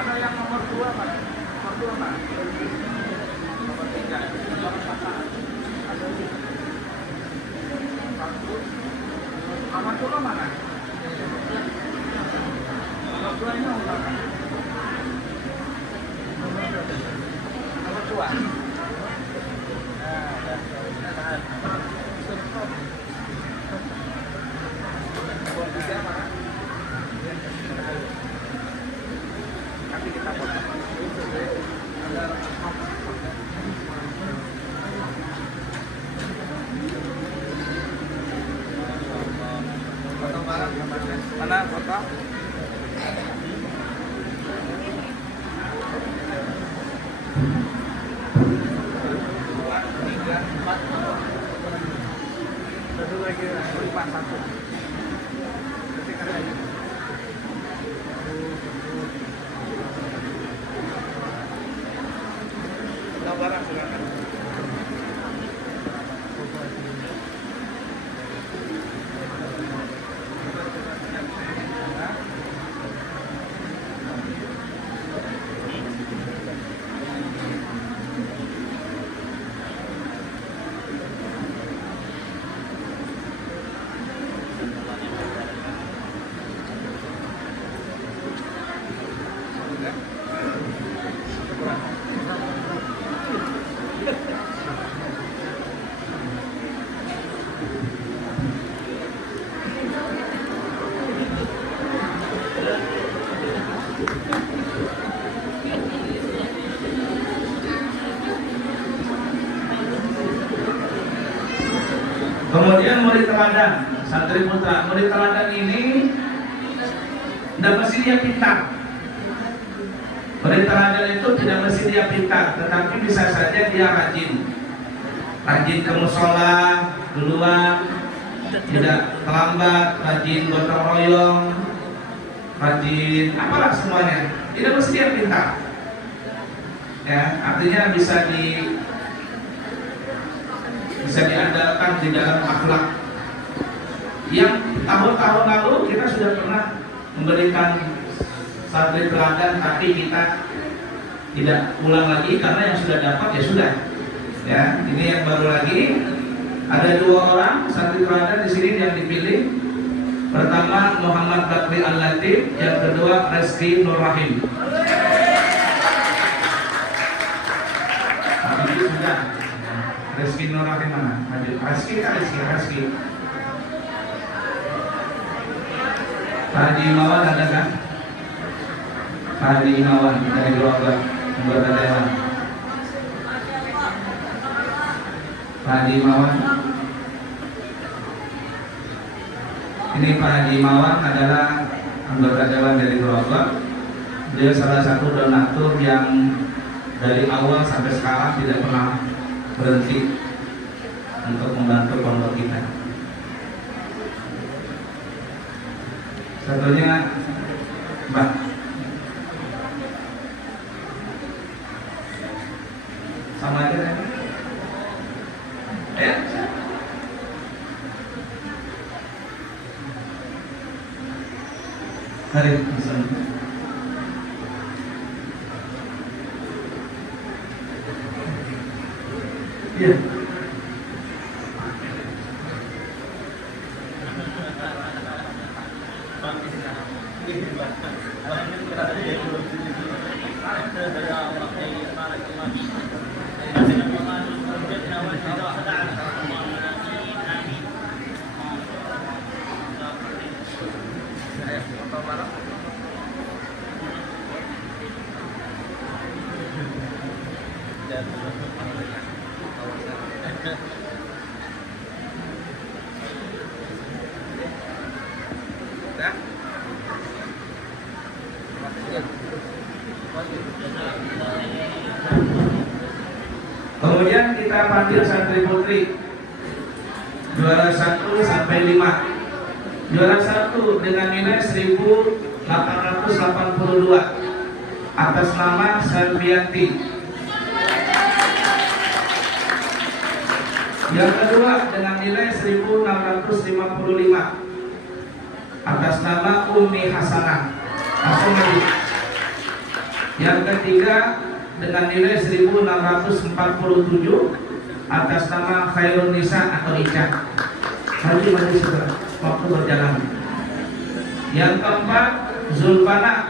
Mana yang nomor 2 mana? Nomor 2 mana? Nomor 3. Nomor 4. Ada di nomor 2 mana? Nomor 2 ini nomor berapa? Nomor 2. Nomor 3 mana? Nanti kita potong. Potong barang mana potong? Satu lagi, 4-1. Ketikkan aja. Barang silakan. Kemudian murid teladan, santri putra. Murid teladan ini tidak mesti dia pintar. Murid teladan itu tidak mesti dia pintar, tetapi bisa saja dia rajin. Rajin ke musola duluan, tidak terlambat, rajin gotong royong, rajin apalah semuanya. Tidak mesti dia pintar. Ya, artinya bisa diandalkan di dalam akhlak. Yang tahun-tahun lalu kita sudah pernah memberikan santri teladan, tapi kita tidak ulang lagi karena yang sudah dapat ya sudah. Ya, ini yang baru lagi. Ada 2 orang santri teladan di sini yang dipilih. Pertama Muhammad Bakri Al-Latif, yang kedua Rizky Nur Rahim. Ini sudah. Rizky Nur Rahim mana? Rizky. Pak Haji Imawan ada kan? Pak Haji Imawan dari Grogol, anggota dewan. Pak Haji Imawan. Ini Pak Haji Imawan adalah anggota dewan dari Grogol. Dia salah satu donatur yang dari awal sampai sekarang tidak pernah berhenti untuk membantu pondok kita. Satunya Mbak. Sama aja kan? Ya. Mari, misalnya. Iya. Dah. Kemudian kita panggil santri putri juara 1 sampai 5. Juara 1 dengan nilai 1882 atas nama Selvianti. Yang kedua dengan nilai 1655 atas nama Umi Hasanah. Langsung lagi. Yang ketiga dengan nilai 1647 atas nama Khairun Nisa atau Ica. Maju sudah, waktu berjalan. Yang keempat Zulfana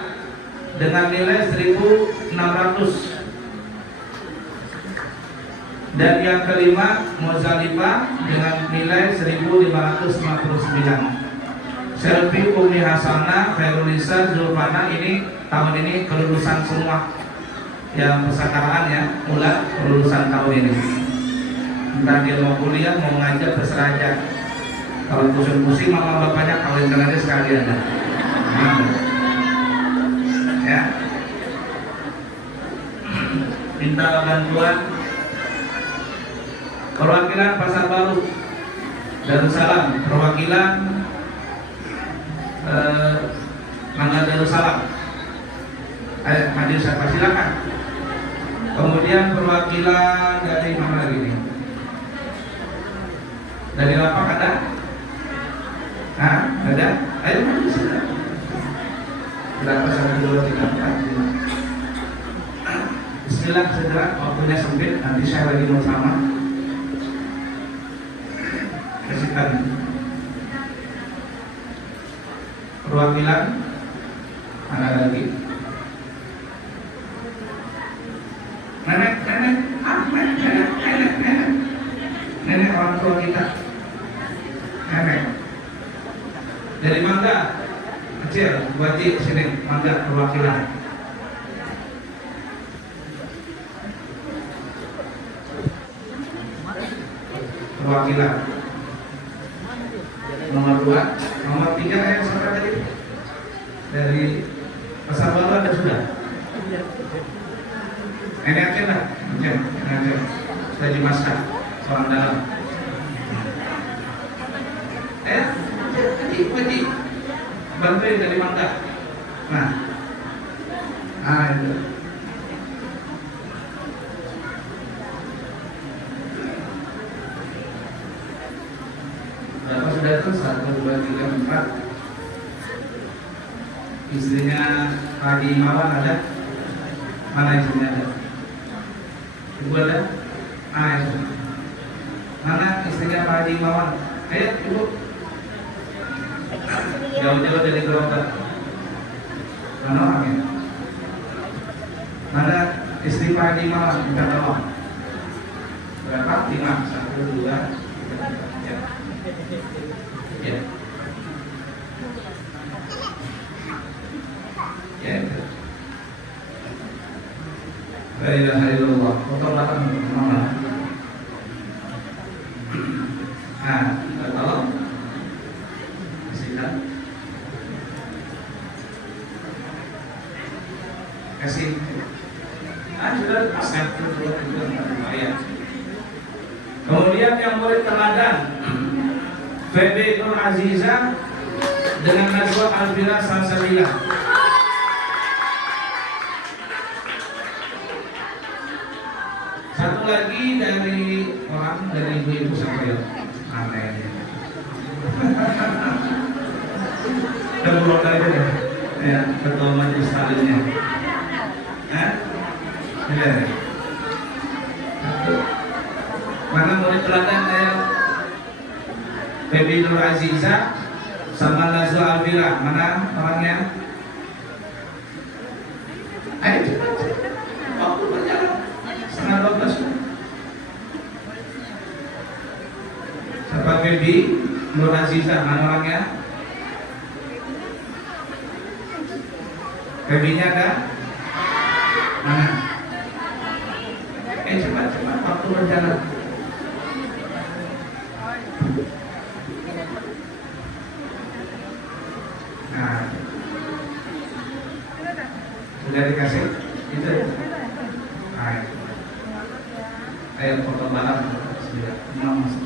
dengan nilai 1600. Dan yang kelima Muzalifah dengan nilai 1559. Selfie Umi Hasanah, Khairun Nisa, Zulfana ini tahun ini kelulusan semua. Yang pesakaraan ya, mulai kelulusan tahun ini. Entah dia mau kuliah, mau ngajar, terserah aja. Kalau pusing-pusing mama bapaknya kawinkan aja sekalian. Ya. Minta bantuan perwakilan Pasar Baru Darussalam, perwakilan Mangga Darussalam. Hadir siapa silakan. Kemudian perwakilan dari mana lagi nih? Dari lapak ada? Hah? Ada? Ayo maju silakan. Berapa 1, 2, 3, 4, 5. Bismillah segera, waktunya sempit. Nanti saya lagi mau sama. Kasihkan. Perwakilan mana lagi? Nenek orang tua kita. Nenek. Dari Mangga kecil, buati sini Mangga perwakilan. Perwakilan. Nomor 2, nomor 3 yang siapa tadi? Dari Pasar Baru ada sudah. Ini aja lah, aja. Saya dimaskan orang dalam. Wadi, bantuin dari Mangga. Nah, itu. Berapa sudah itu? 1, 2, 3, 4. Istrinya Pak Imawan ada? Mana istrinya ada? Ibu ada? Itu. Mana istrinya Pak Imawan? Ayo ibu. Jauh-jauh dari gerobak. Mana orangnya? Mana istri Pak Imawan? Minta tolong. Berapa? 5. 1, 2, 3. Ya. Ya. La ilaha illallah. Foto belakang mama. Nah, tolong. Kasihkan. Kasih. Sudah pasang lumayan. Kemudian yang murid teladan Feby Nur Aziza dengan Najwa Alvira Salsabila. Satu lagi dari orang dari ibu-ibu sampai aneh. Dan keluar dari itu ya, ketua majelis taklimnya. Ya. Mana murid teladan saya Feby Nur Aziza sama Najwa Alvira. Mana orangnya? Ayo cepat. Waktu berjalan. 11:30. Siapa Feby Nur Aziza? Mana orangnya? Feby-nya ada? Mana? Cepat waktu berjalan. Nah, sudah dikasih. Itu. Baik. Kayak foto barang sudah masuk.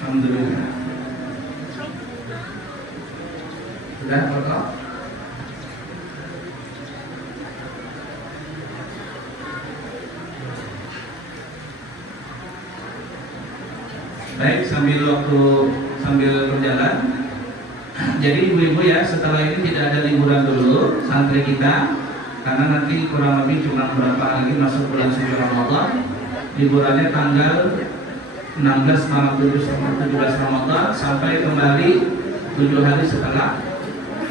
Alhamdulillah. Sudah foto? Baik, sambil berjalan. Jadi ibu-ibu ya, setelah ini tidak ada liburan dulu santri kita, karena nanti kurang lebih cuma berapa lagi masuk bulan suci Ramadan. Liburannya tanggal 16 malam 17 Ramadan sampai kembali 7 hari setelah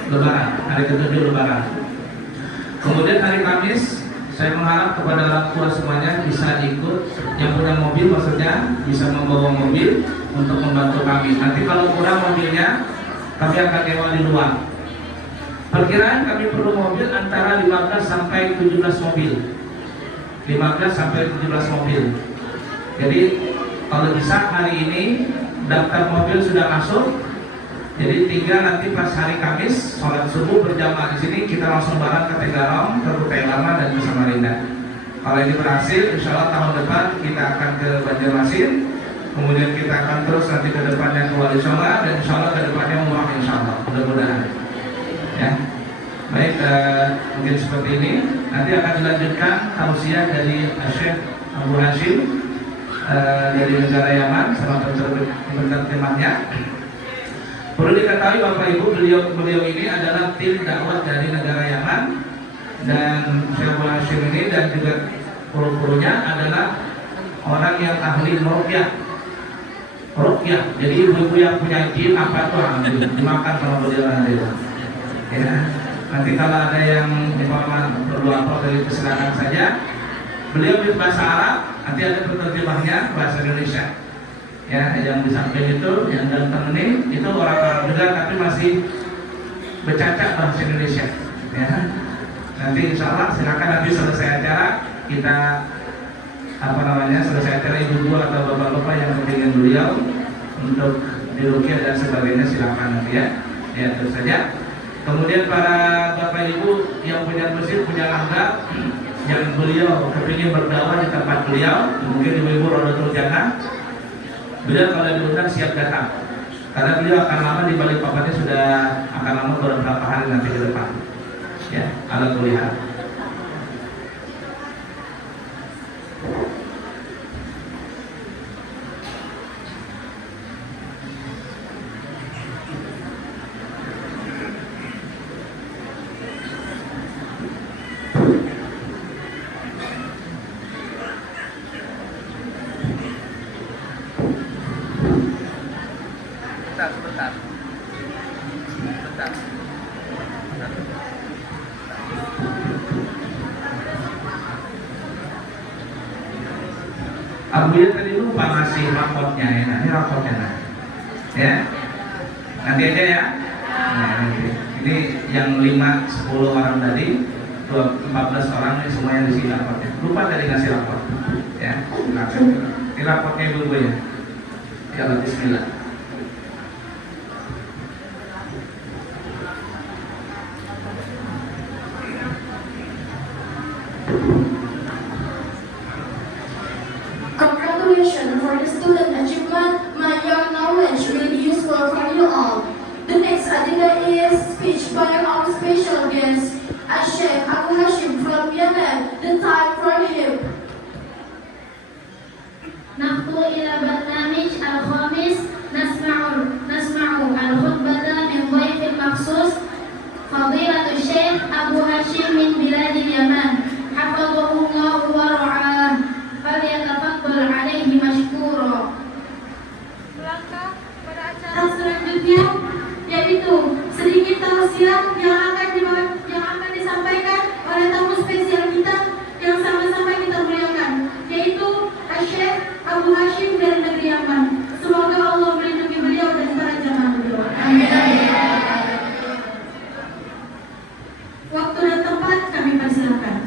Lebaran, hari ke-7 Lebaran. Kemudian hari Kamis, saya mengharap kepada orang tua semuanya bisa ikut, yang punya mobil maksudnya bisa membawa mobil untuk membantu kami. Nanti kalau kurang mobilnya, kami akan sewa di luar. Perkiraan kami perlu mobil antara 15 sampai 17 mobil. 15 sampai 17 mobil. Jadi kalau bisa hari ini daftar mobil sudah masuk. Jadi tinggal nanti pas hari Kamis sholat subuh berjamaah di sini, kita langsung bareng ke Tegarong, ke Kutai Lama dan ke Samarinda. Kalau ini berhasil, insya Allah tahun depan kita akan ke Banjarmasin. Kemudian kita akan terus nanti ke depannya ke Wali Songo dan insya Allah ke depannya umrah insya Allah, mudah-mudahan. Ya, baik, mungkin seperti ini. Nanti akan dilanjutkan tausiah dari Syekh Abu Hashim dari negara Yaman sama penerjemahnya. Perlu diketahui Bapak Ibu, beliau ini adalah tim dakwah dari negara Yaman, dan Syekh Abu Hashim ini dan juga guru-gurunya adalah orang yang ahli ruqyah. Jadi ibu-ibu yang punya jin apa tuh dimakan sama beliau nanti. Ya, nanti kalau ada yang perlu apa dari silakan saja. Beliau berbahasa Arab, nanti ada penerjemahnya bahasa Indonesia. Ya, yang di samping itu, yang ganteng ini, itu orang Arab juga tapi masih bercacat bahasa Indonesia. Ya, nanti insya Allah silakan nanti selesai acara kita selesai acara ibu-ibu atau bapak-bapak yang kepingin beliau untuk diruqyah dan sebagainya silakan nanti ya. Ya, terus saja. Kemudian para bapak ibu yang punya masjid, punya langgar yang beliau kepingin berdakwah di tempat beliau, mungkin ibu-ibu Rodatul Jannah, beliau kalau diundang siap datang. Karena beliau akan lama di Balikpapannya, sudah akan lama beberapa hari nanti ke depan. Ya, ala kuliah. Sebentar. Abu ya tadi lupa ngasih rapotnya ya. Nah, ini rapotnya nah. Ya. Nanti aja ya. Nah, ini yang 5-10 orang tadi, 14 orang ini semuanya di sini rapotnya. Lupa tadi ngasih rapot. Ya. Ini rapotnya ibu ya. Ya, bismillah. Congratulations for the student achievement. Your knowledge will be useful for you all. The next agenda is speech by our special guest, Syekh Abu Hashim from Yemen. The time for him. نخطو إلى برنامج الخامس نسمع الخطبة من ضيف مخصوص فضيلة الشيخ أبو هاشم من بلاد اليمن حفظه الله ورعاه فليتفضل عليه مشكورا. Selanjutnya yaitu sedikit tausiah yang akan disampaikan oleh tamu spesial kita yang sama-sama kita muliakan, yaitu Syekh Abu Hashim dari negeri Yaman. Semoga Allah melindungi beliau dan para jamaah beliau. Amin. Waktu dan tempat kami persilakan.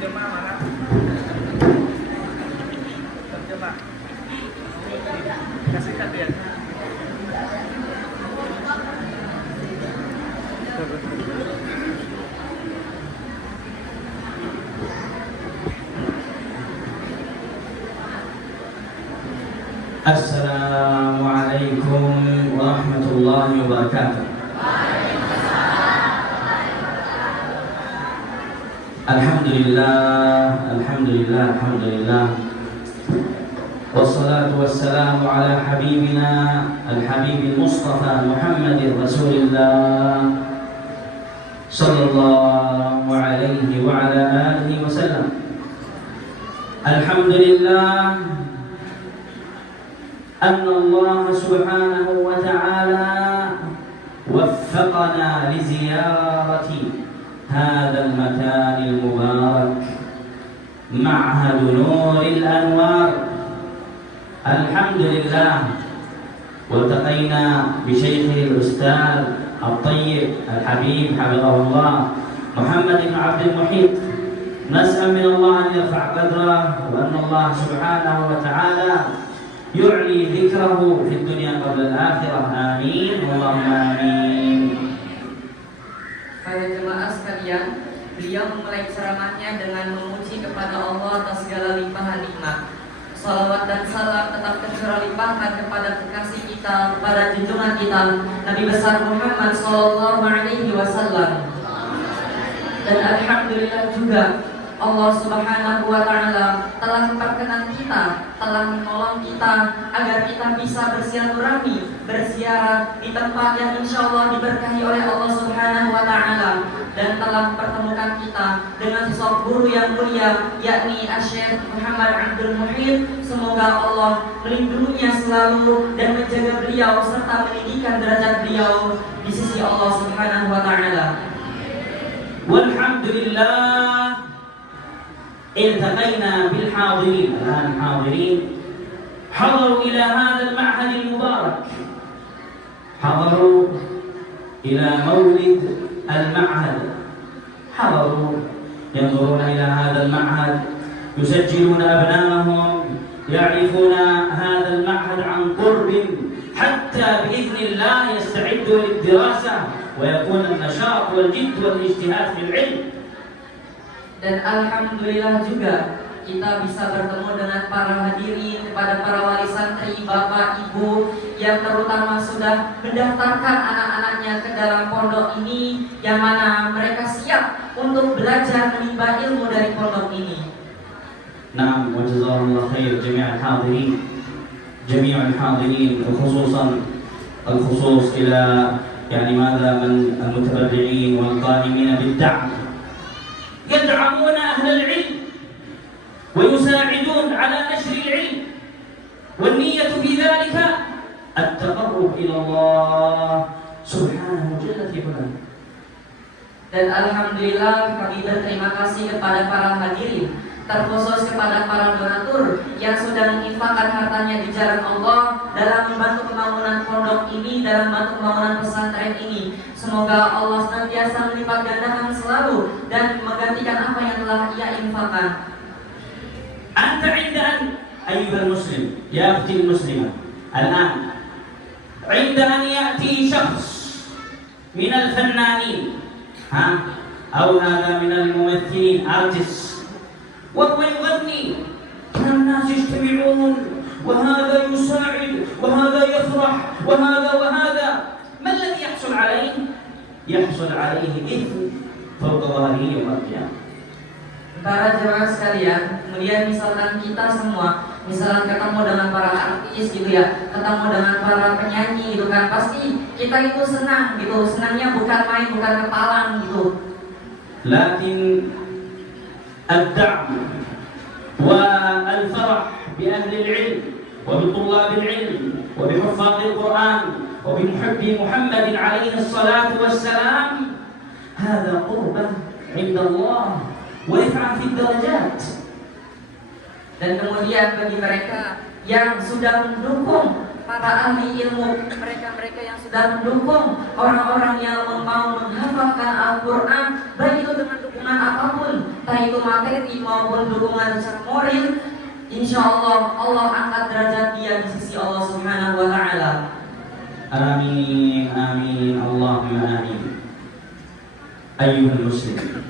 terjemah mana? Terjemah. Kasihkan dia. Assalamualaikum warahmatullahi wabarakatuh. Alhamdulillah, alhamdulillah, alhamdulillah. Wassalatu wassalamu ala habibina al-habib al-mustafa Muhammadin Rasulillah sallallahu alaihi wa ala alihi wa sallam. Alhamdulillah أن الله سبحانه وتعالى وفقنا لزيارة هذا المكان المبارك معهد نور الأنوار. الحمد لله والتقينا بشيخه الأستاذ الطيب الحبيب حفظه الله محمد بن عبد المحيط. نسأل من الله أن يرفع قدره وأن الله سبحانه وتعالى يعلي ذكره في الدنيا قبل الآخرة. آمين اللهم آمين. Para jemaah sekalian, beliau memulai ceramahnya dengan memuji kepada Allah atas segala limpahan nikmat. Salawat dan salam tetap tercurah limpahkan kepada kekasih kita, kepada junjungan kita, Nabi besar Muhammad sallallahu alaihi wasallam. Dan alhamdulillah juga Allah Subhanahu wa taala telah memperkenan kita, telah menolong kita agar kita bisa bersilaturahmi, berziarah di tempat yang insyaallah diberkahi oleh Allah Subhanahu wa taala, dan telah mempertemukan kita dengan sosok guru yang mulia yakni Syekh Muhammad Abdul Muhyidd. Semoga Allah melindunginya selalu dan menjaga beliau serta meninggikan derajat beliau di sisi Allah Subhanahu wa taala. Walhamdulillah التقينا بالحاضرين. الآن حاضرين حضروا إلى هذا المعهد المبارك، حضروا إلى مولد المعهد، حضروا ينظرون إلى هذا المعهد، يسجلون أبنائهم، يعرفون هذا المعهد عن قرب حتى بإذن الله يستعدوا للدراسة ويكون النشاط والجد والاجتهاد في العلم. Dan alhamdulillah juga kita bisa bertemu dengan para hadirin, kepada para wali santri, bapak, ibu yang terutama sudah mendaftarkan anak-anaknya ke dalam pondok ini, yang mana mereka siap untuk belajar menimba ilmu dari pondok ini. نعم وجزاهم الله خير جميع الحاضرين، جميع الحاضرين وخصوصا الخصوص إلى يعني ماذا من المتبرعين والقائمين بالدعم، يدعمون أهل العلم ويساعدون على نشر العلم، والنية في ذلك التقرب إلى الله سبحانه جل في علاه. Dan alhamdulillah kami berterima kasih kepada para hadirin, terkhusus kepada para donatur yang sudah menginfakkan hartanya di jalan Allah dalam membantu pembangunan pondok ini, dalam membantu pembangunan pesantren ini. Semoga Allah senantiasa melipat gandakan selalu dan menggantikan apa yang telah ia infakkan. أنت عند أن أيها المسلم يا أختي المسلمة الآن عند أن يأتي شخص من الفنانين أو هذا من الممثلين artists وهو يغني الناس يجتمعون وهذا يساعد وهذا يفرح وهذا ما الذي يحصل عليه؟ يحصل عليه إثم فوق ظهره يوم القيامة. Para jemaah sekalian, kemudian misalkan kita semua, misalkan ketemu dengan para artis gitu ya, ketemu dengan para penyanyi gitu kan, pasti kita itu senang gitu, senangnya bukan main, bukan kepalang gitu. لكن الدعم والفرح بأهل العلم وبطلاب العلم وبحفاظ القرآن وبمحبي محمد عليه الصلاة والسلام هذا قربة عند الله ورفعة في الدرجات. Dan kemudian bagi mereka yang sudah mendukung para ahli ilmu, mereka-mereka yang sudah mendukung orang-orang yang mau menghafalkan Al-Quran, baik itu dengan dukungan apapun, entah itu materi maupun dukungan secara moral, insya Allah Allah angkat derajat dia di sisi Allah Subhanahu wa Ta'ala. Amin, amin, Allahumma amin. Ayyuhal muslim,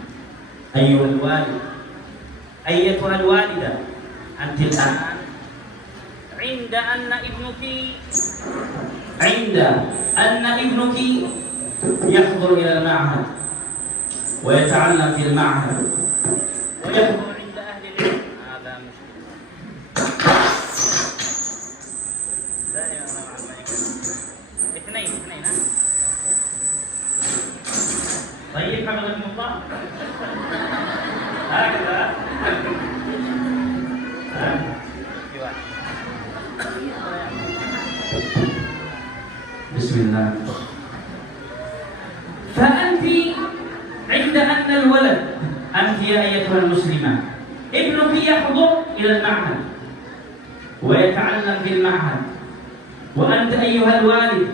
ayyuhal walid, ayyatuhal walidah, anti al-an عند أن ابنك يحضر إلى المعهد ويتعلم في المعهد ويحضر عند أهل العلم. هذا مشكلة. اثنين ها؟ طيب حفظكم الله. هكذا. بسم الله. فأنت عند أن الولد، أنت يا أيتها المسلمة، ابنك يحضر إلى المعهد ويتعلم في المعهد، وأنت أيها الوالد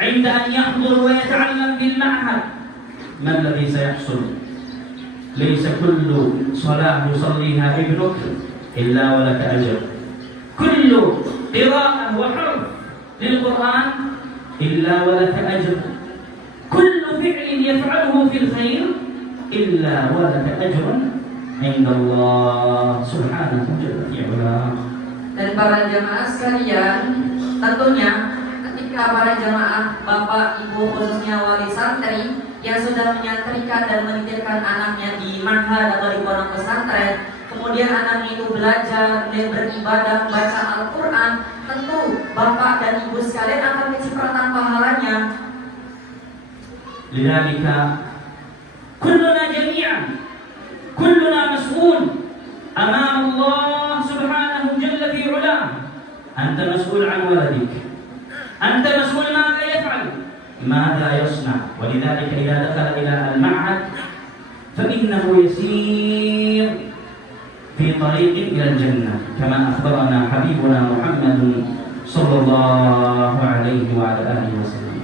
عند أن يحضر ويتعلم في المعهد، ما الذي سيحصل؟ ليس كل صلاة يصليها ابنك إلا ولك أجر، كل قراءة وحرف للقرآن إلا ولك أجر، كل فعل يفعله في الخير إلا ولك أجر عند الله سبحانه وتعالى. Dan para jamaah sekalian, tentunya ketika para jamaah bapak ibu khususnya wali santri yang sudah menyantrikan dan menitipkan anaknya di ma'had atau di pondok pesantren, kemudian anaknya itu belajar dan beribadah baca Al-Quran, tentu bapak dan ibu sekalian akan kecipratan pahalanya. Lidzalika kulluna jami'an, kulluna mas'ul amam Allah subhanahu jalla fi 'ulah. Anta mas'ul 'an waladik, anta mas'ul madza yaf'al, madza yasna'. Walidzalika idza dakhala ila al-ma'had fa innahu yasir في طريق إلى الجنة كما أخبرنا حبيبنا محمد صلى الله عليه وعلى آله وسلم.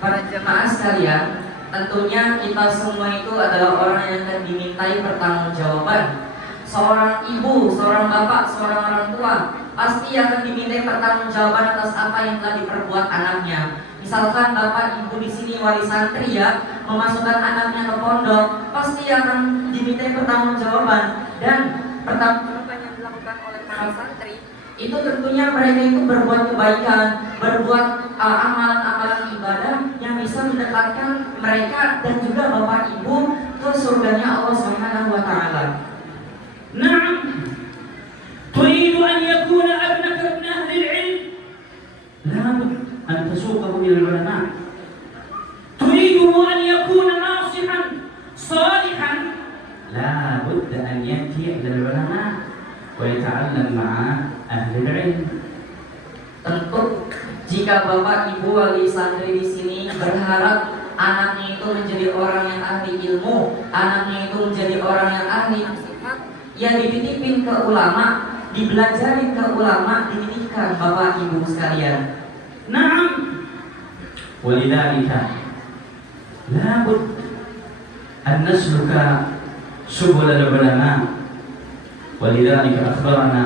Para jemaah sekalian, tentunya kita semua itu adalah orang yang akan dimintai pertanggungjawaban. Seorang ibu, seorang bapak, seorang orang tua pasti akan dimintai pertanggungjawaban atas apa yang telah diperbuat anaknya. Misalkan bapak ibu di sini wali santri ya, memasukkan anaknya ke pondok, pasti akan dimintai pertanggungjawaban. Dan pertanggungjawaban yang dilakukan oleh para santri itu tentunya mereka itu berbuat kebaikan, berbuat amalan-amalan ibadah yang bisa mendekatkan mereka dan juga bapak ibu ke surganya Allah Subhanahu wa Ta'ala. نعم، تريد أن يكون ابنك ابن أهل العلم، لابد أن تسوقه إلى العلماء. تريده أن يكون ناصحا صالحا، لابد أن يأتي إلى العلماء ويتعلم مع أهل العلم. Tentu jika bapak ibu wali santri di sini berharap anaknya itu menjadi orang yang ahli ilmu, anaknya itu menjadi orang yang ahli nasihat, ya dititipin ke ulama, dibelajarin ke ulama, dididikkan bapak ibu sekalian. نعم، ولذلك لابد أن نسلك سبل العلماء. ولذلك أخبرنا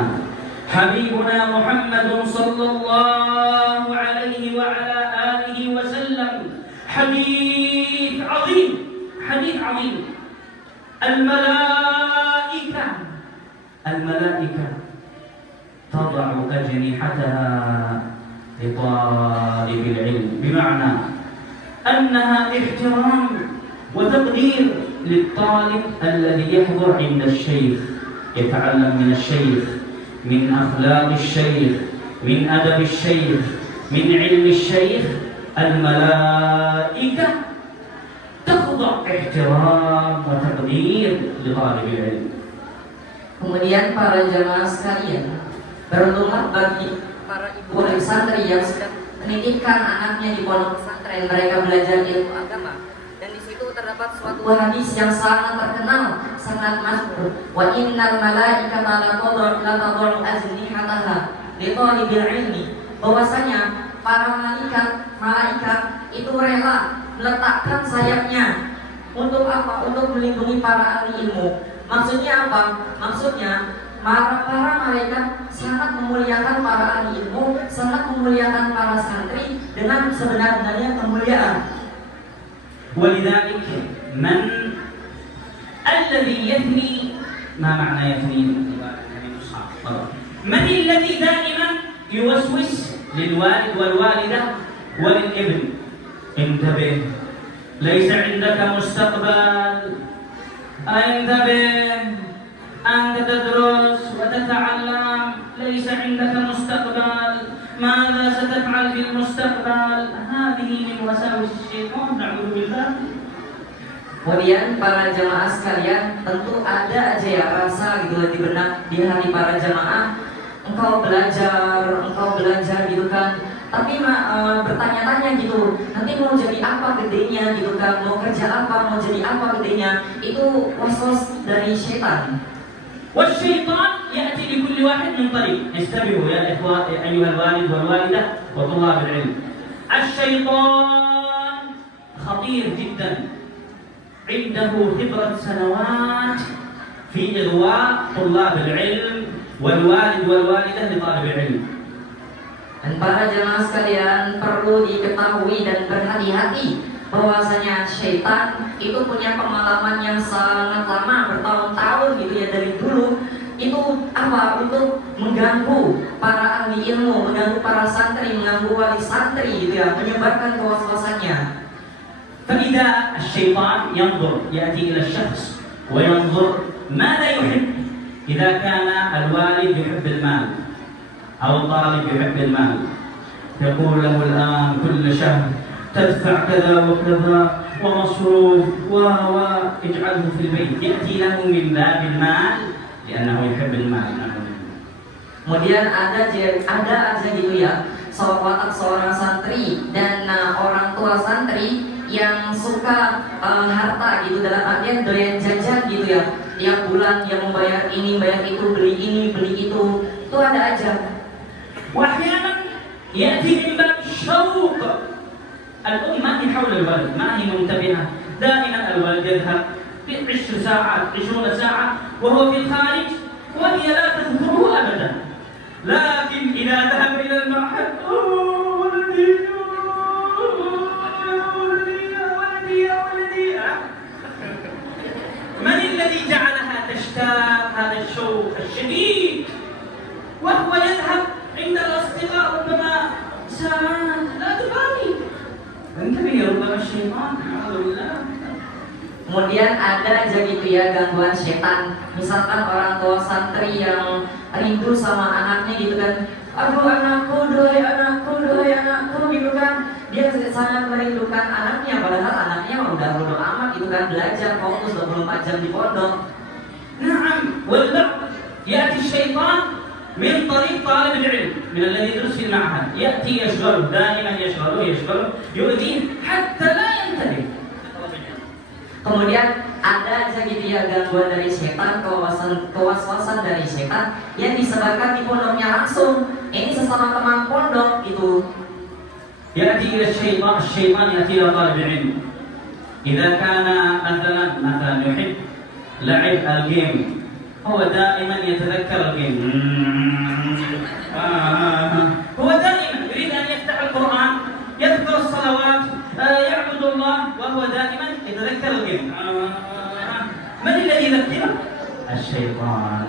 حبيبنا محمد صلى الله عليه وعلى آله وسلم حديث عظيم، حديث عظيم. الملائكة تضع أجنحتها لطالب العلم، بمعنى أنها احترام وتقدير للطالب الذي يحضر عند الشيخ، يتعلم من الشيخ، من أخلاق الشيخ، من أدب الشيخ، من علم الشيخ. الملائكة تخضع احترام وتقدير لطالب العلم. Kemudian para jamaah sekalian, berlumah bagi para ibu wali santri yang sudah menitipkan anaknya di pondok pesantren, mereka belajar ilmu agama. Dan di situ terdapat suatu hadis yang sangat terkenal, sangat masyhur. Wa innal malaikata la tad'u ajnihataha li talibil ilmi. Bahwasanya para malaikat itu rela meletakkan sayapnya Untuk apa? Untuk melindungi para ahli ilmu. Maksudnya apa? Maksudnya para malaikat sangat memuliakan para ahli ilmu, sangat memuliakan para santri dengan sebenar-benarnya kemuliaan. ولذلك من الذي يثني ما معنى يثني؟ من الذي دائما يوسوس للوالد والوالدة وللابن؟ انتبه، ليس عندك مستقبل، انتبه، أنت تدرس وتتعلم، ليس عندك مستقبل، ماذا ستفعل في المستقبل؟ هذه من وساوس الشيطان، نعوذ بالله. Kemudian para jamaah sekalian, tentu ada aja ya rasa gitu di benak di hati para jamaah, engkau belajar gitu kan, tapi bertanya-tanya gitu, nanti mau jadi apa gedenya gitu kan, mau kerja apa, mau jadi apa gedenya, itu was-was dari setan. والشيطان يأتي لكل واحد من طريق. انتبهوا يا إخوة أيها الوالد والوالدة وطلاب العلم. الشيطان خطير جدا، عنده خبرة سنوات في إغواء طلاب العلم والوالد والوالدة لطالب العلم. Dan para jemaah sekalian perlu diketahui dan berhati-hati bahwasanya syaitan itu punya pengalaman yang sangat lama, bertahun-tahun gitu ya, dari dulu itu apa, untuk mengganggu para ahli ilmu, mengganggu para santri, mengganggu wali santri gitu ya, menyebarkan kewaswasannya. فإذا الشيطان ينظر يأتي إلى الشخص وينظر ماذا يحب. إذا كان الوالد يحب المال أو الطالب يحب المال، يقول له الآن كل شهر تدفع كذا وكذا ومصروف اجعله في البيت، يأتي له من باب المال لأنه يحب المال. Kemudian ada aja gitu ya, watak seorang santri dan orang tua santri yang suka harta gitu, dalam artian doyan jajan gitu ya, tiap bulan dia membayar ini, bayar itu, beli ini, beli itu ada aja. وأحيانا يأتي من باب الشوق. الأم ما هي حول الولد، ما هي منتبهة، دائما الولد يذهب 10 ساعات 20 ساعة وهو في الخارج وهي لا تذكره أبدا، لكن إذا ذهب إلى المعهد ولدي يا ولدي. من الذي جعلها تشتاق هذا الشوق الشديد وهو يذهب عند الأصدقاء ربما ساعات لا تبالي؟ انتبه، ربما الشيطان، أعوذ بالله. Kemudian ada aja gitu ya gangguan setan. Misalkan orang tua santri yang rindu sama anaknya gitu kan, aduh anakku, doai anakku gitu kan. Dia sangat merindukan anaknya, padahal anaknya udah bodo amat gitu kan, belajar fokus 24 jam di pondok. نعم، والبعض يأتي الشيطان من طريق طالب العلم من الذي يدرس في المعهد، يأتي يشغله، دائما يشغله يؤذيه حتى لا ينتبه. Kemudian ada aja gitu ya gangguan dari setan, kewaswasan dari setan yang disebarkan di pondoknya langsung. Ini sesama teman pondok gitu. يأتي إلى الشيطان يأتي إلى طالب العلم إذا كان مثلا يحب لعب الجيم، هو دائما يتذكر الجيم، هو دائما يريد أن يفتح القرآن، يذكر الصلوات، يعبد الله، وهو دائما يتذكر الجيم. من الذي يذكره؟ الشيطان.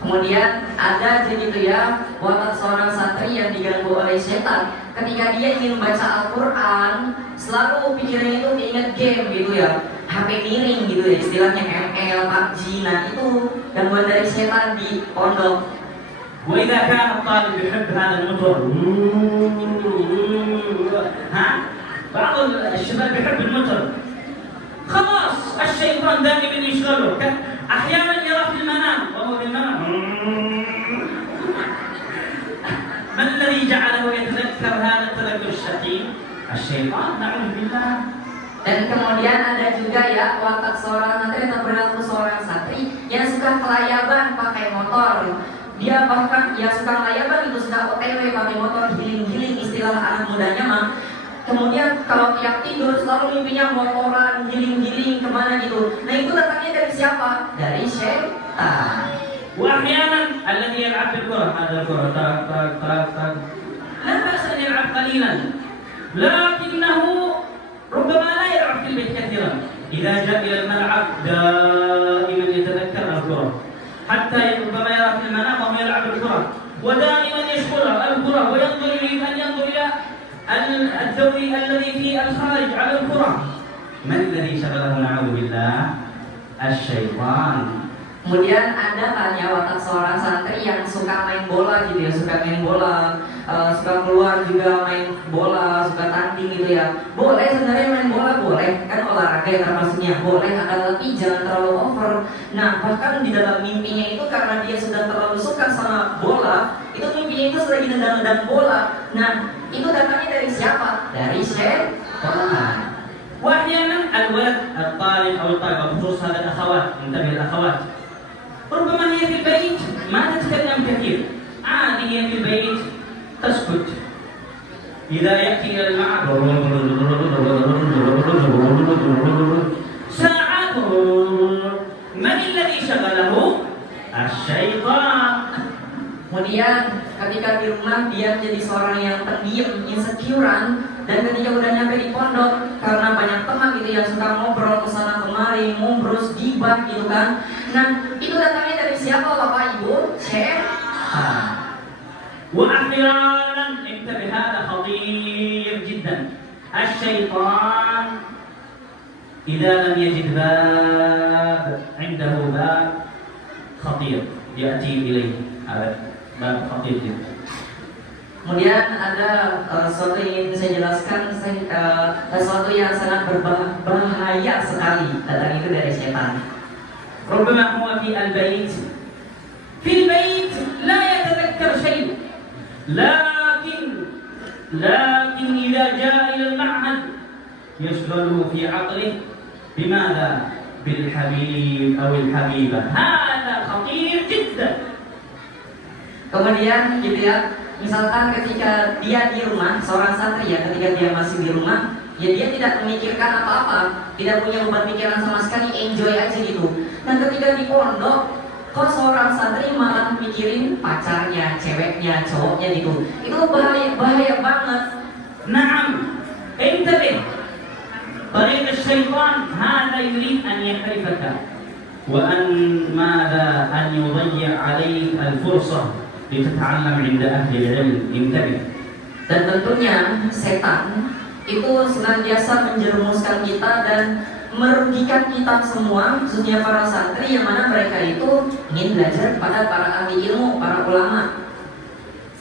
Kemudian ada aja gitu ya watak seorang santri yang diganggu oleh setan. Ketika dia ingin membaca Al-Quran, selalu pikirannya itu ingat game gitu ya, HP miring gitu ya, istilahnya ML, PUBG. Nah itu gangguan dari setan di pondok. وإذا كان الطالب يحب هذا الموتور، بعض الشباب يحب الموتور، خلاص الشيطان دائما يشغله، أحيانا يرى في المنام وهو في المنام. من الذي جعله يتذكر هذا التذكر الشقي؟ الشيطان، نعوذ بالله. Dan kemudian ada juga ya watak seorang santri atau perilaku seorang santri yang suka kelayaban pakai motor. Dia bahkan ya suka kelayaban itu, suka OTW pakai motor, healing istilah anak mudanya mah. Kemudian kalau tiap tidur selalu mimpinya motoran, giling-giling kemana gitu. Nah itu datangnya dari siapa? Dari syaitan. وأحيانا الذي يلعب بالكرة هذا الكرة تاك تاك تاك تاك لا بأس أن يلعب قليلا، لكنه ربما لا يلعب في البيت كثيرا. إذا جاء إلى الملعب دائما يتذكر الكرة، حتى ربما يرى في المنام وهو يلعب الكرة، ودائما يشغله الكرة وينظر يريد أن ينظر إلى الدوري الذي في الخارج على الكرة. من الذي شغله نعوذ بالله؟ الشيطان. Kemudian ada kan ya watak seorang santri yang suka main bola gitu ya, suka main bola, suka keluar juga main bola, suka tanding gitu ya. Boleh sebenarnya main bola, boleh kan olahraga ya termasuknya, boleh, akan tapi jangan terlalu over. Nah bahkan di dalam mimpinya itu karena dia sudah terlalu suka sama bola, itu mimpinya itu lagi nendang-nendang bola. Nah itu datangnya dari siapa? Dari syaitan. واحيانا الولد الطالب او الطالبه بخصوص هذا الاخوات، انتبه الاخوات، ربما هي في البيت ما تتكلم كثير، عادي هي في البيت تسكت. اذا ياتي الى الملعب ساعات، من الذي شغله؟ الشيطان. Kemudian ketika di rumah dia menjadi seorang yang pendiam, insecurean, dan ketika udah nyampe di pondok karena banyak teman gitu yang suka ngobrol kesana kemari, ngombrus, gibah gitu kan. Nah itu datangnya dari siapa Bapak Ibu? Syaitan. واحيانا انتبه هذا خطير جدا، الشيطان اذا لم يجد باب عنده باب خطير ياتي اليه، هذا باب خطير جدا. Kemudian ada sesuatu yang ingin saya jelaskan, sesuatu yang sangat berbahaya sekali datang itu dari setan. ربما هو في البيت، في البيت لا يتذكر شيء، لكن إذا جاء إلى المعهد يشغله في عقله بماذا؟ بالحبيب أو الحبيبة، هذا خطير جدا. Kemudian gitu ya, misalkan ketika dia di rumah, seorang santri ya, ketika dia masih di rumah, ya dia tidak memikirkan apa-apa, tidak punya beban pikiran sama sekali, enjoy aja gitu. Dan ketika di pondok, kok seorang santri malah mikirin pacarnya, ceweknya, cowoknya gitu. Itu bahaya banget. نعم، انتبه، طريق الشيطان هذا يريد أن يحرفك وأن ماذا؟ أن يضيع عليك الفرصة لتتعلم عند أهل العلم، انتبه. Dan tentunya setan itu senantiasa menjerumuskan kita dan merugikan kita semua, khususnya para santri yang mana mereka itu ingin belajar kepada para ahli ilmu, para ulama.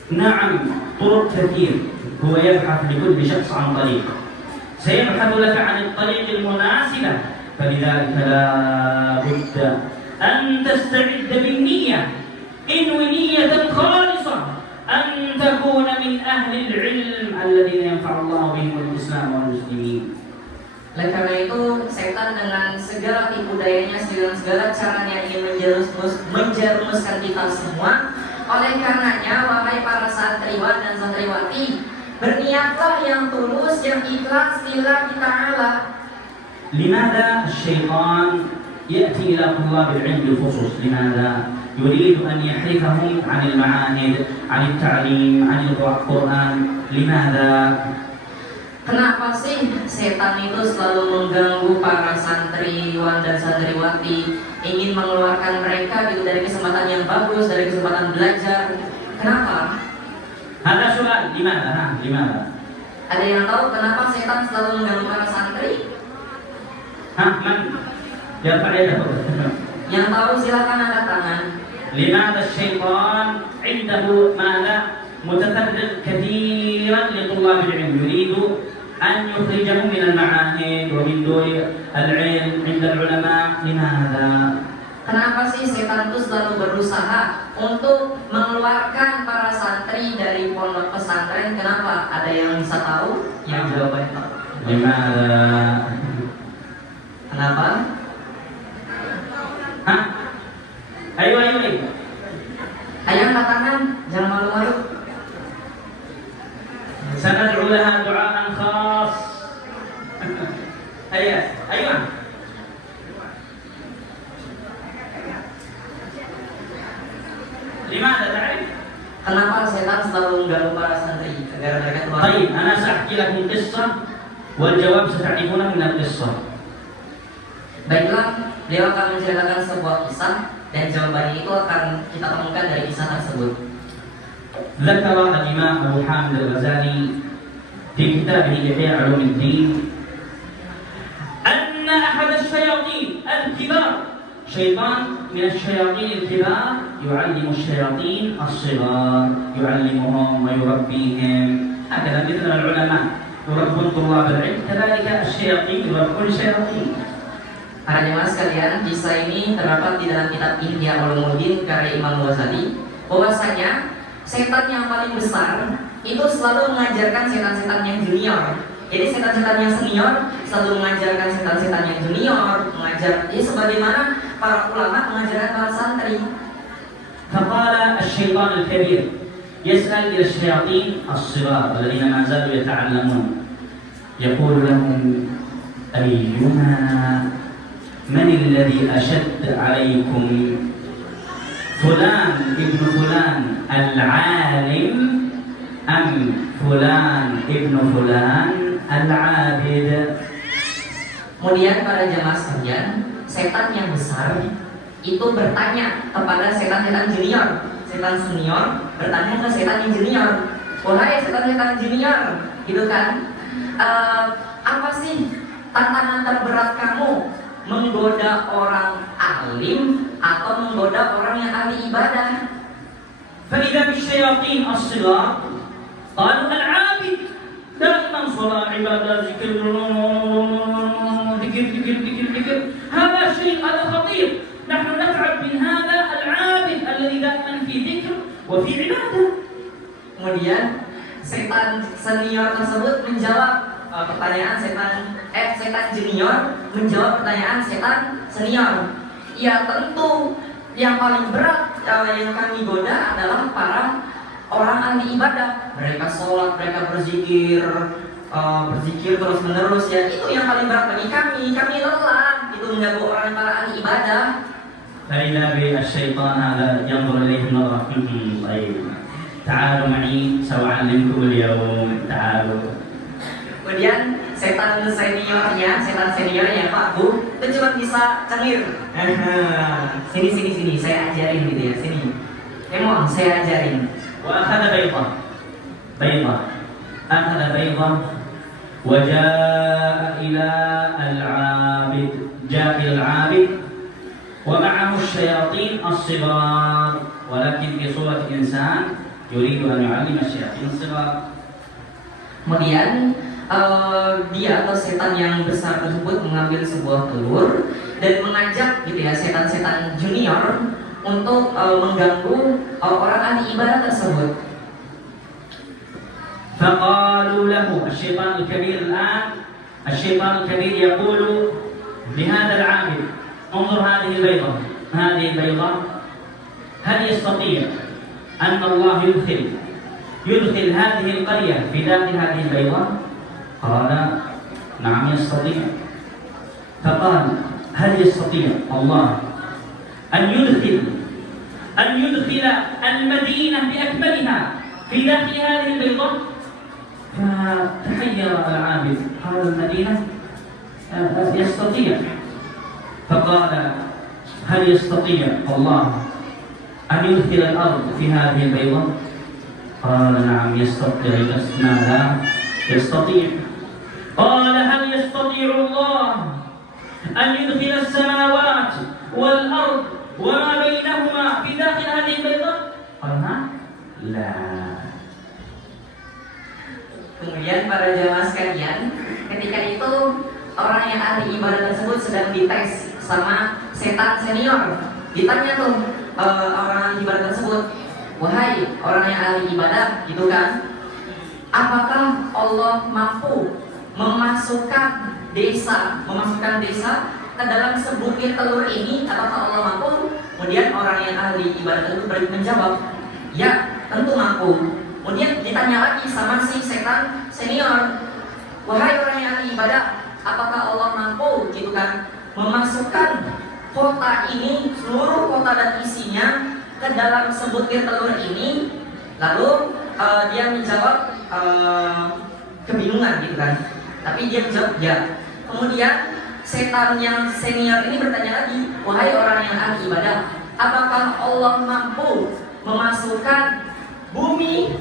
نعم، طرق كثير، هو يبحث لكل شخص عن طريق، سيبحث لك عن الطريق المناسبة، فلذلك لا بد أن تستعد بالنية، انوي نية خالصة أن تكون من أهل العلم الذين ينفع الله بهم الإسلام والمسلمين. Oleh karena itu setan dengan segala tipu dayanya, dengan segala caranya ingin menjerumuskan kita semua. Oleh karenanya wahai para santriwan dan santriwati, berniatlah yang tulus, yang ikhlas lillahi ta'ala. لماذا الشيطان يأتي إلى طلاب العلم بالخصوص؟ لماذا؟ يريد أن يحرفهم عن المعاهد، عن التعليم، عن القرآن. لماذا؟ Kenapa sih setan itu selalu mengganggu para santriwan dan santriwati, ingin mengeluarkan mereka gitu dari kesempatan yang bagus, dari kesempatan belajar? Kenapa? هذا سؤال، لماذا؟ لماذا؟ Ada yang tahu kenapa setan selalu mengganggu para santri? من يرفع يده؟ Yang tahu silakan angkat tangan. لماذا الشيطان عنده ماذا؟ متفرغ كثيرا لطلاب العلم، يريد أن يخرجهم من المعاهد ومن دور العلم عند العلماء. لماذا؟ Kenapa sih setan itu selalu berusaha untuk mengeluarkan para santri dari pondok pesantren? Kenapa? Ada yang bisa tahu? Yang jawabannya tahu. لماذا؟ Kenapa? ها؟ أيوة. Ayo angkat tangan, jangan malu-malu. سندعو لها دعاء خاص Hayat. Ayman. Limada ta'rif? Kenapa setan selalu mengganggu para santri agar mereka keluar? طيب أنا سأحكي لكم قصة والجواب ستعرفونه من القصة. Baiklah, beliau akan menceritakan sebuah kisah dan jawabannya itu akan kita temukan dari kisah tersebut. ذكر الإمام أبو حامد الغزالي في كتابه إحياء علوم الدين أن أحد الشياطين الكبار شيطان من الشياطين الكبار يعلم الشياطين الصغار يعلمهم ويربيهم هكذا مثل العلماء يربون طلاب العلم كذلك الشياطين يربون الشياطين. Para jemaah sekalian, kisah ini terdapat di dalam kitab Ihya Ulumuddin karya Imam Ghazali, bahwasanya setan yang paling besar itu selalu mengajarkan setan-setan yang junior. Jadi setan-setan yang senior selalu mengajarkan setan-setan yang junior, jadi sebagaimana para ulama mengajarkan para santri. فقال الشيطان الكبير يسأل إلى الشياطين الصغار الذين ما زالوا يتعلمون يقول لهم أيما من الذي أشد عليكم فلان ابن فلان العالم أم فلان ابن فلان العابد. Kemudian para jemaah sekalian, setan yang besar itu bertanya kepada setan-setan junior. Setan senior bertanya ke setan yang junior, wahai setan-setan junior, gitu kan? Apa sih tantangan terberat kamu? Menggoda orang alim atau menggoda orang yang ahli ibadah? فإذا بالشياطين الصغار قالوا العابد دائما صلاة عبادة ذكر ذكر ذكر ذكر ذكر هذا شيء هذا خطير نحن نتعب من هذا العابد الذي دائما في ذكر وفي عبادة. Kemudian setan senior tersebut menjawab pertanyaan setan junior menjawab pertanyaan setan senior. Ya tentu yang paling berat yang kami goda adalah para orang ahli ibadah. Mereka sholat, mereka berzikir terus menerus, ya itu yang paling berat bagi kami. Kami lelah itu menjaga orang para ahli ibadah. فإذا بالشيطان هذا ينظر إليه نظرة طيب تعالوا معي سأعلمكم اليوم تعالوا. Kemudian setan seniornya Pak Bu itu cuma bisa cengir. Sini saya ajarin gitu ya, sini. Emang saya ajarin. وأخذ بيضة أخذ بيضة وجاء إلى العابد جاء إلى العابد ومعه الشياطين الصغار ولكن في صورة إنسان يريد أن يعلم الشياطين الصغار. Kemudian dia atau setan yang besar tersebut mengambil sebuah telur dan mengajak gitu ya setan-setan junior untuk mengganggu orang ahli ibadah tersebut. فقالوا له الشيطان الكبير الآن الشيطان الكبير يقول لهذا العابد انظر هذه البيضة هل يستطيع أن الله يدخل هذه القرية في داخل هذه البيضة؟ قال نعم يستطيع. فقال هل يستطيع الله أن يدخل المدينة بأكملها في داخل هذه البيضة؟ فتحير العابد قال المدينة يستطيع. فقال هل يستطيع الله أن يدخل الأرض في هذه البيضة؟ قال نعم يستطيع. ماذا يستطيع؟ قال هل يستطيع الله أن يدخل السماوات والأرض وما بينهما في داخل هذه البيضة؟ قال لا. Kemudian para jamaah sekalian, ketika itu orang yang ahli ibadah tersebut sedang dites sama setan senior. Ditanya tuh orang ahli ibadah tersebut, wahai orang yang ahli ibadah, gitu kan? Apakah Allah mampu memasukkan desa ke dalam sebutir telur ini? Apakah Allah mampu? Kemudian orang yang ahli ibadah tersebut menjawab, ya tentu mampu. Kemudian ditanya lagi sama si setan senior, wahai orang yang ahli ibadah, apakah Allah mampu gitu kan memasukkan kota ini, seluruh kota dan isinya ke dalam sebutir telur ini? Lalu dia menjawab kebingungan gitu kan. Tapi dia menjawab ya. Kemudian setan yang senior ini bertanya lagi, wahai orang yang ahli ibadah, apakah Allah mampu memasukkan bumi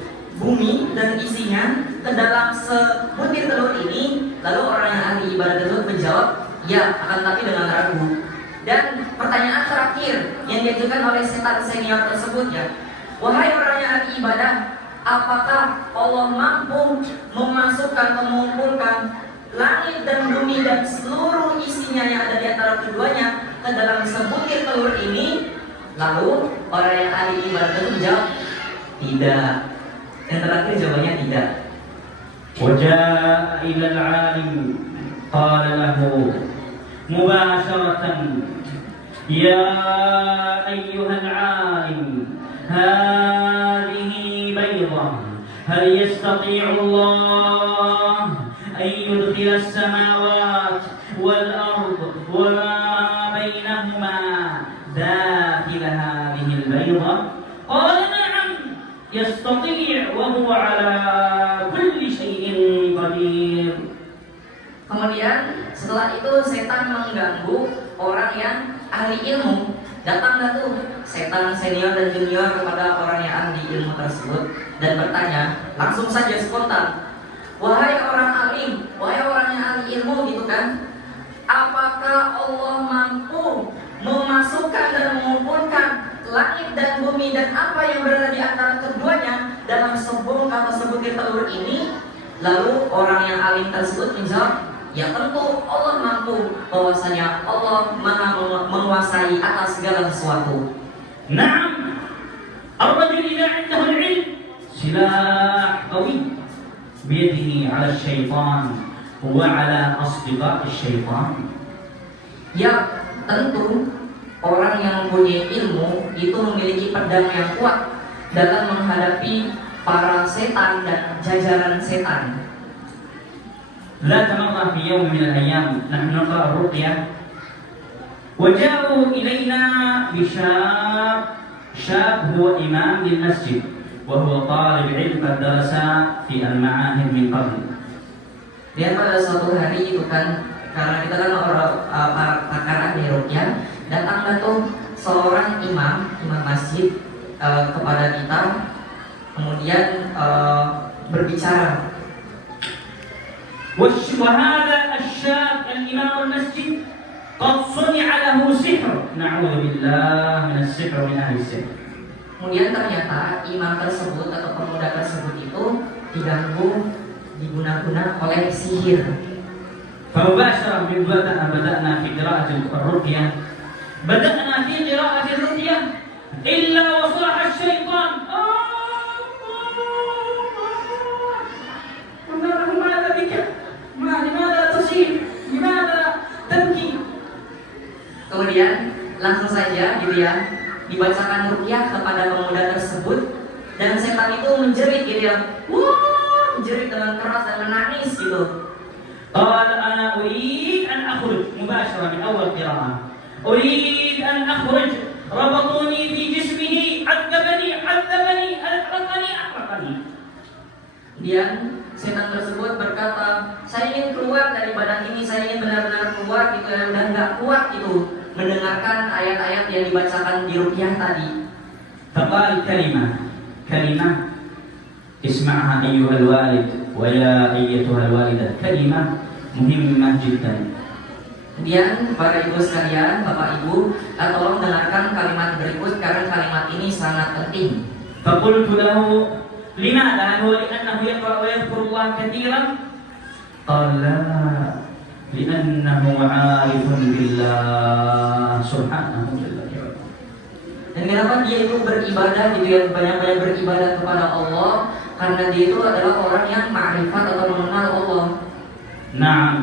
dan isinya ke dalam sebutir telur ini? Lalu orang yang ahli ibadah tersebut menjawab, ya, akan tapi dengan ragu. Dan pertanyaan terakhir yang diajukan oleh setan senior tersebut ya, wahai orang yang ahli ibadah, apakah Allah mampu memasukkan, mengumpulkan langit dan bumi dan seluruh isinya yang ada di antara keduanya ke dalam sebutir telur ini? Lalu orang yang ahli ibadah itu menjawab, tidak. Yang terakhir jawabannya tidak. وجاء إلى العالم قال له مباشرة يا أيها العالم هذه بيضة هل يستطيع الله أن يدخل السماوات والأرض وما بينهما داخل هذه البيضة؟ قال نعم يستطيع وهو على كل شيء قدير. Kemudian setelah itu setan mengganggu orang yang ahli ilmu. Datanglah tuh setan senior dan junior kepada orang yang ahli ilmu tersebut dan bertanya langsung saja spontan, wahai orang alim, wahai orang yang ahli ilmu gitu kan, apakah Allah mampu memasukkan dan mengumpulkan langit dan bumi dan apa yang berada di antara keduanya dalam sebungkus atau sebutir telur ini? Lalu orang yang alim tersebut menjawab, ya tentu Allah mampu, bahwasanya Allah Maha menguasai atas segala sesuatu. Naam, ar-rajul idza 'indahu al-'ilm silah qawi biyadihi 'ala asy-syaitan wa 'ala asdiqa'i asy-syaitan. Ya, tentu orang yang mempunyai ilmu itu memiliki pedang yang kuat dalam menghadapi para setan dan jajaran setan. ذات مرة في يوم من الأيام نحن نقرأ الرقية وجاءوا إلينا شاب هو إمام للمسجد وهو طالب علم قد درس في المعاهد من قبل. Dan pada suatu hari itu kan, karena kita kan orang pakar ahli ruqyah, datanglah tuh seorang imam masjid kepada kita, kemudian berbicara. وهذا الشاب الإمام المسجد قد صنع له سحر نعوذ بالله من السحر من أهل السحر. Kemudian ternyata imam tersebut atau pemuda tersebut itu diganggu, diguna-guna oleh sihir. فمباشرة من بدأنا في قراءة الرقية بدأنا في قراءة الرقية إلا وصاح الشيطان قلنا له ماذا بك؟ لماذا تصيح؟ لماذا تبكي؟ Kemudian langsung saja gitu ya dibacakan ruqyah kepada pemuda tersebut dan setan itu menjerit gitu ya, menjerit dengan keras dan menangis gitu. قال أنا أريد أن أخرج مباشرة من أول قراءة أريد أن أخرج ربطوني في جسمه عذبني أحرقني. Kemudian setan tersebut berkata, saya ingin keluar dari badan ini, saya ingin benar-benar keluar gitu ya, dan nggak kuat gitu mendengarkan ayat-ayat yang dibacakan di ruqyah tadi. فقال كلمة اسمعها أيها الوالد ويا أيتها الوالدة كلمة مهمة جدا. Kemudian para ibu sekalian, bapak ibu, tolong dengarkan kalimat berikut karena kalimat ini sangat penting. فقلت له لماذا؟ هل هو لأنه يقرأ ويذكر الله كثيرا؟ قال لا لأنه عارف بالله سبحانه وتعالى. Dan kenapa dia itu beribadah gitu ya, banyak-banyak beribadah kepada Allah? Karena dia itu adalah orang yang ma'rifat atau mengenal Allah. نعم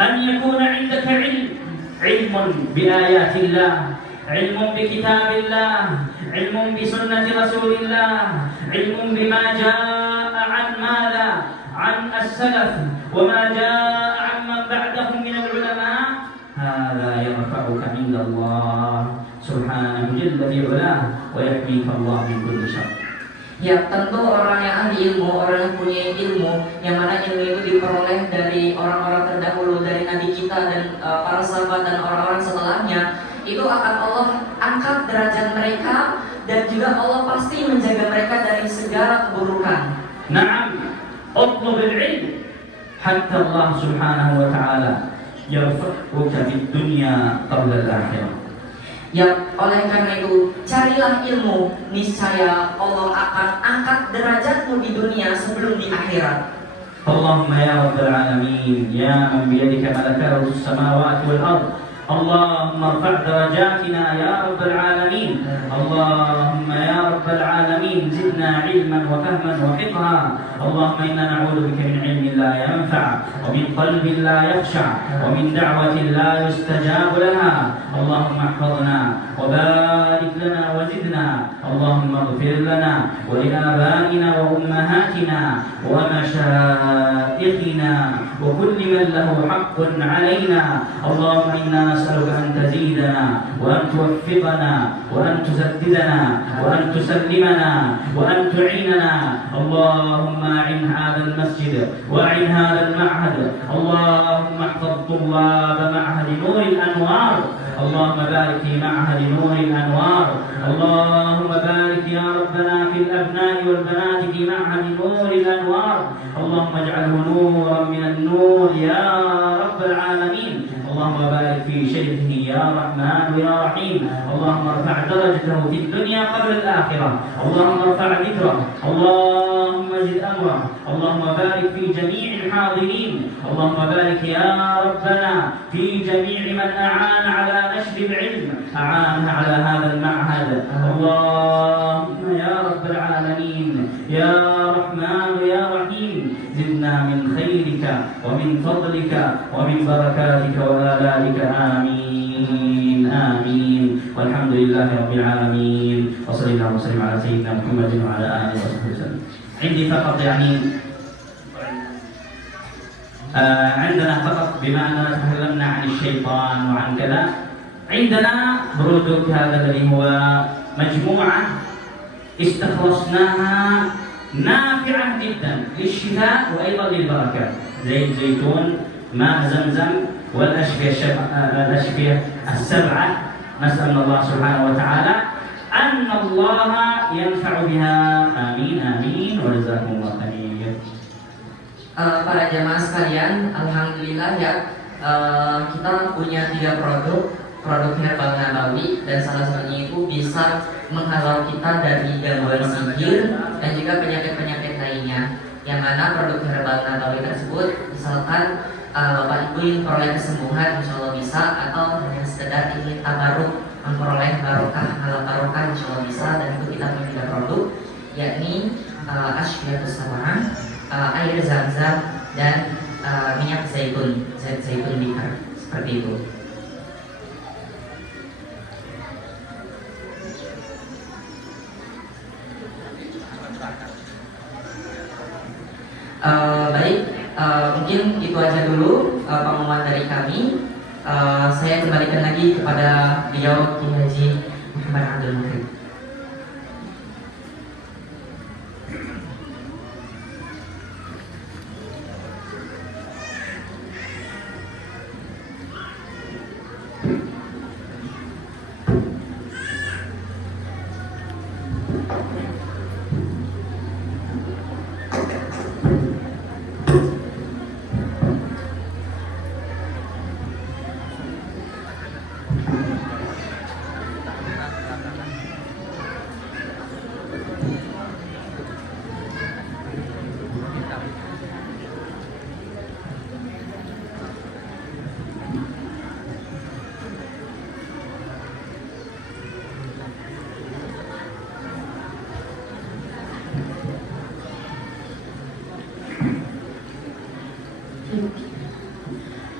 أن يكون عندك علم بآيات الله، علم بكتاب الله، علم بسنة رسول الله، علم بما جاء عن ماذا؟ عن السلف وما جاء عن من بعد هذا يرفعك عند الله سبحانه جل في علاه ويحميك الله من كل شر. Ya, tentu orang yang ahli ilmu, orang yang punya ilmu, yang mana ilmu itu diperoleh dari orang-orang terdahulu, dari nabi kita dan para sahabat dan orang-orang setelahnya, itu akan Allah angkat derajat mereka dan juga Allah pasti menjaga mereka dari segala keburukan. Naam, utlub al-ilm hatta Allah subhanahu wa ta'ala yarfa'uka fid dunya qabla al-akhirah. Ya, oleh karena itu carilah ilmu, niscaya Allah akan angkat derajatmu di dunia sebelum di akhirat. Allahumma ya rabbal alamin, ya man biyadika malakatu as-samawati wal ard, Allahumma irfa' darajatina ya rabbal alamin. Allahumma ya rabbal alamin zidna ilman wa fahman wa fiqha. Allahumma inna na'udzu bika min ilmin la yanfa' wa min qalbin la yakhsha' wa min da'watin la yustajabu laha. Allahumma ihfazna wa barik lana wa zidna. Allahumma ighfir lana wa li abaina wa ummahatina wa mashayikhina wa kulli man lahu haqqun 'alaina. Allahumma inna نسألك أن تزيدنا وأن توفقنا وأن تسددنا وأن تسلمنا وأن تعيننا. اللهم أعن هذا المسجد وأعن هذا المعهد. اللهم احفظ طلاب معهد نور الأنوار. اللهم بارك في معهد نور الأنوار. اللهم بارك يا ربنا في الأبناء والبنات في معهد نور الأنوار. اللهم اجعله نورا من النور يا رب العالمين. اللهم بارك في شيخه يا رحمن يا رحيم. اللهم ارفع درجته في الدنيا قبل الآخرة. اللهم ارفع ذكره. اللهم زد أمره. اللهم بارك في جميع الحاضرين. اللهم بارك يا ربنا في جميع من أعان على نشر العلم، أعان على هذا المعهد. اللهم يا رب العالمين يا رحمن يا رحيم زدنا من خيرك ومن فضلك ومن بركاتك وآلائك. آمين آمين والحمد لله رب العالمين وصلى الله وسلم على سيدنا محمد وعلى آله وصحبه وسلم. عندي فقط عندنا فقط بما أننا تكلمنا عن الشيطان وعن كذا، عندنا برودك هذا الذي هو مجموعة استخلصناها نافعة جدا للشفاء وأيضا للبركة، زيت زيتون، ماء زمزم، والأشفية السبعة. نسأل الله سبحانه وتعالى أن الله ينفع بها. آمين آمين وجزاكم الله خير. Para jamaah sekalian, alhamdulillah ya, kita punya 3 produk herbal nabawi, dan salah satunya itu bisa menghalau kita dari gangguan sihir dan juga penyakit-penyakit lainnya. Yang mana produk herbal nabawi tersebut, misalkan Bapak Ibu ingin memperoleh kesembuhan, insya Allah bisa, atau hanya sekedar ingin tabaruk memperoleh barokah, halal barokah, insya Allah bisa. Dan itu kita punya 3 produk, yakni Asfiyatus Sama'ah, air zam-zam, dan minyak zaitun, zaitun bikar, seperti itu. Baik, mungkin itu aja dulu pengumuman dari kami. Saya kembalikan lagi kepada beliau Kiai Haji Muhammad Abdul Muhid.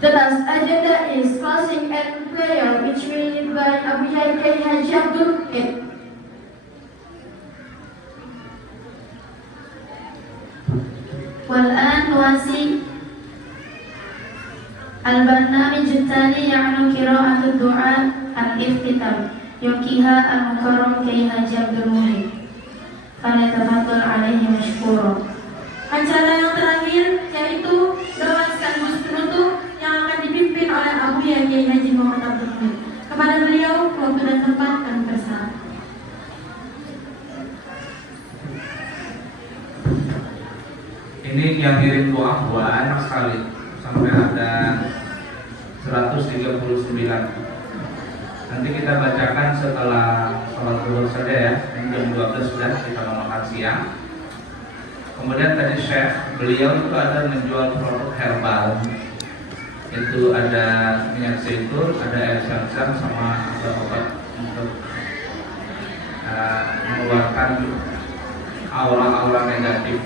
The last agenda is fasting and prayer, which will lead by Abu Yahya Haji Abdul Muhid. والآن نواسي البرنامج التالي، يعني الدعاء الاختتام يلقيها المكرم كي Haji Abdul Muhid فليتفضل عليه مشكورا. Acara yang terakhir yaitu doa sekaligus penutup yang akan dipimpin oleh Abu Kiai Haji Muhammad Abdul Muhid. Kepada beliau waktu dan tempat kami persilakan. Ini yang kirim doa banyak sekali, sampai ada 139. Nanti kita bacakan setelah sholat zuhur saja ya. Jam 12 sudah kita mau makan siang. Kemudian tadi Syekh, beliau itu ada menjual produk herbal. Itu ada minyak zaitun, ada air zam-zam, sama ada obat untuk mengeluarkan aura-aura negatif.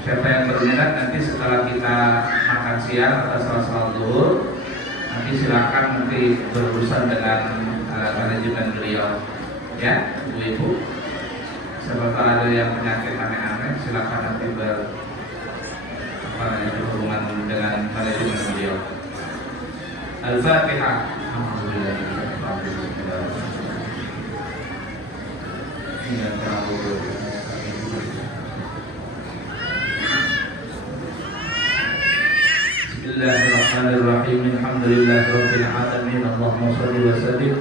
Siapa yang berminat nanti setelah kita makan siang atau sholat zuhur, nanti silakan nanti berurusan dengan manajemen beliau, ya, ibu-ibu. Sebab ada yang penyakit aneh-aneh, silakan nanti berhubungan dengan manajemen beliau. Al-Fatihah. Bismillahirrahmanirrahim. Alhamdulillahirabbil alamin. Allahumma shalli wa sallim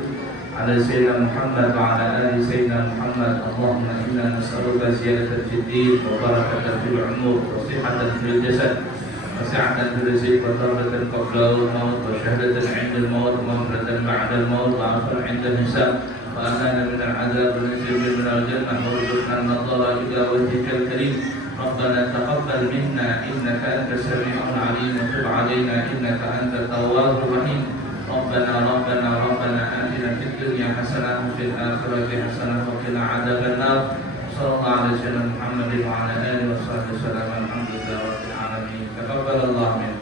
ala sayyidina Muhammad wa ala ali sayyidina Muhammad. Allahumma inna nas'aluka ziyadatan fid din wa barakatan fil umur wa sihhatan fil jasad wa sa'atan fil rizq wa tawbatan qabla al-maut wa syahadatan 'inda al-maut wa maghfiratan ba'da al-maut wa 'afwan 'inda al-hisab wa amana min al-'adab wa nuzul min al-jannah wa rizqan nadara ila wajhikal karim. ربنا تقبل منا إنك أنت السميع العليم وتب علينا إنك أنت التواب الرحيم. ربنا آتنا في الدنيا حسنة وفي الآخرة حسنة وقنا عذاب النار. صلى الله على سيدنا محمد وعلى آله وصحبه وسلم. الحمد لله رب العالمين. تقبل الله منا.